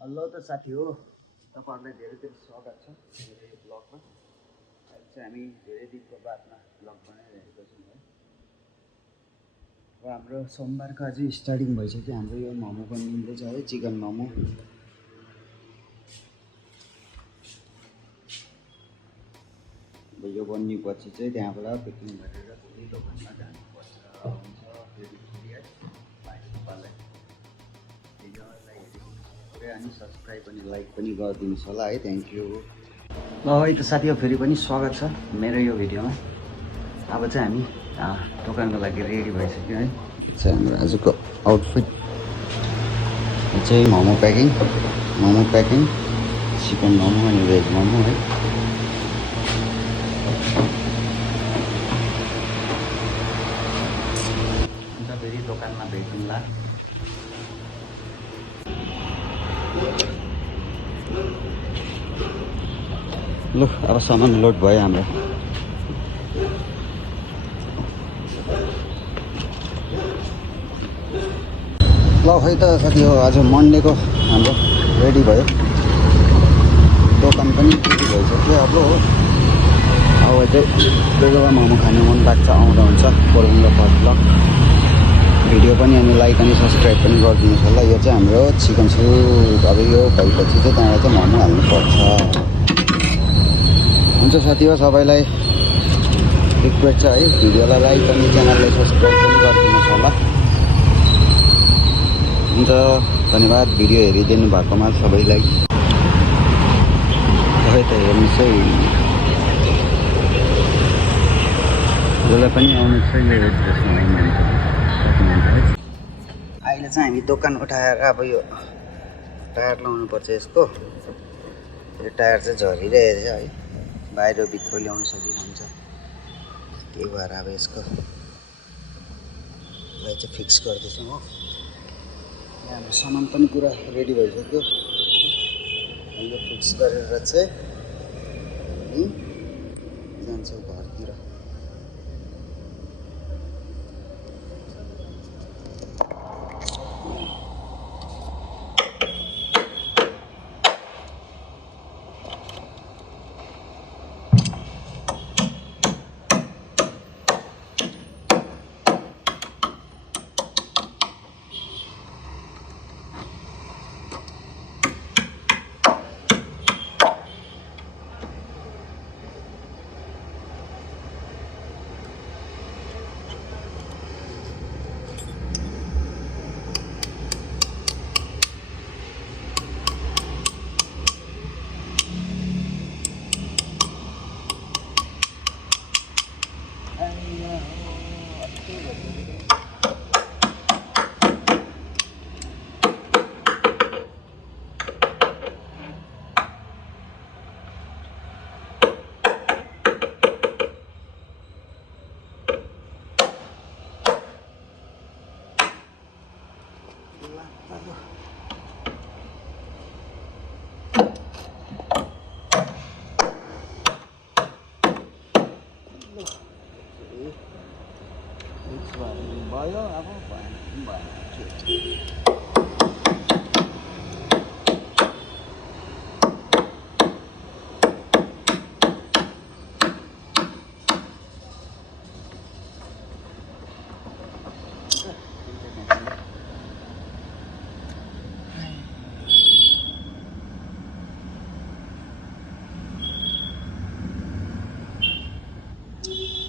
Hello त साथी हो, तपाईँहरूलाई धेरै धेरै स्वागत छ मेरो यो ब्लगमा। अहिले चाहिँ हामी धेरै दिनको बादमा ब्लग बनाइरहेको छौँ है। अब हाम्रो सोमबारको अझै स्टार्टिङ भइसक्यो। हाम्रो यो मोमो बनिँदैछ है, चिकन मोमो। अब यो बनिएपछि चाहिँ त्यहाँबाट पेकिङ गरेर फेरि दोकानमा जानुपर्छ हुन्छ। फेरि है भाइहरूलाई अनि सब्सक्राइब अनि लाइक पनि गरिदिनुहोस् होला है। Thank you. ल है त साथीहरू, फेरि पनि स्वागत छ मेरो यो भिडियोमा। अब चाहिँ हामी दोकानको लागि रेडी भइसक्यो है। चाहिँ हाम्रो आजको आउटफिट चाहिँ मोमो प्याकिङ, चिकन मोमो अनि भेज मोमो है। अन्त फेरि दोकानमा भेटौँला। ल अब सामान लोड भयो हाम्रो। ल है त साथी हो, आज मन्डेको हाम्रो रेडी भयो, दोकान पनि रेडी भइसक्यो। अब हो अब चाहिँ बेलुका मोमो खाने मन लाग्छ, आउँदा हुन्छ पोरबन्दर फर्स्ट ब्लग भिडियो पनि अनि लाइक अनि सब्सक्राइब पनि गरिदिनुहोस् होला। यो चाहिँ हाम्रो चिकन सुप। अब यो भएपछि चाहिँ त्यहाँबाट चाहिँ मोमो हाल्नुपर्छ। हुन्छ साथी हो, सबैलाई रिक्वेस्ट छ है, भिडियोलाई लाइक अनि च्यानललाई सब्सक्राइब पनि गरिदिनुहोस् होला। हुन्छ, धन्यवाद भिडियो हेरिदिनु भएकोमा सबैलाई। तपाईँ त हेर्नुहोस् है, जसलाई पनि आउनुहोस् है मेरो ड्रेसमा है। अहिले चाहिँ हामी दोकान उठाएर अब यो टायर लाउनु पर्छ यसको। यो टायर चाहिँ झरिरहेछ है, बाहिर भित्र ल्याउनु सजिलो हुन्छ। त्यही भएर अब यसको लाई चाहिँ फिक्स गर्दैछौँ हो। हाम्रो सामान पनि पुरा रेडी भइसक्यो। यो फिक्स गरेर चाहिँ जान्छौँ घरतिर। भयो अब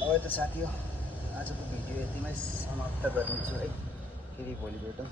अब त साथी हो, आजको भिडियो यतिमै समाप्त गरिदिन्छु है। फेरि भोलि भेटौँ।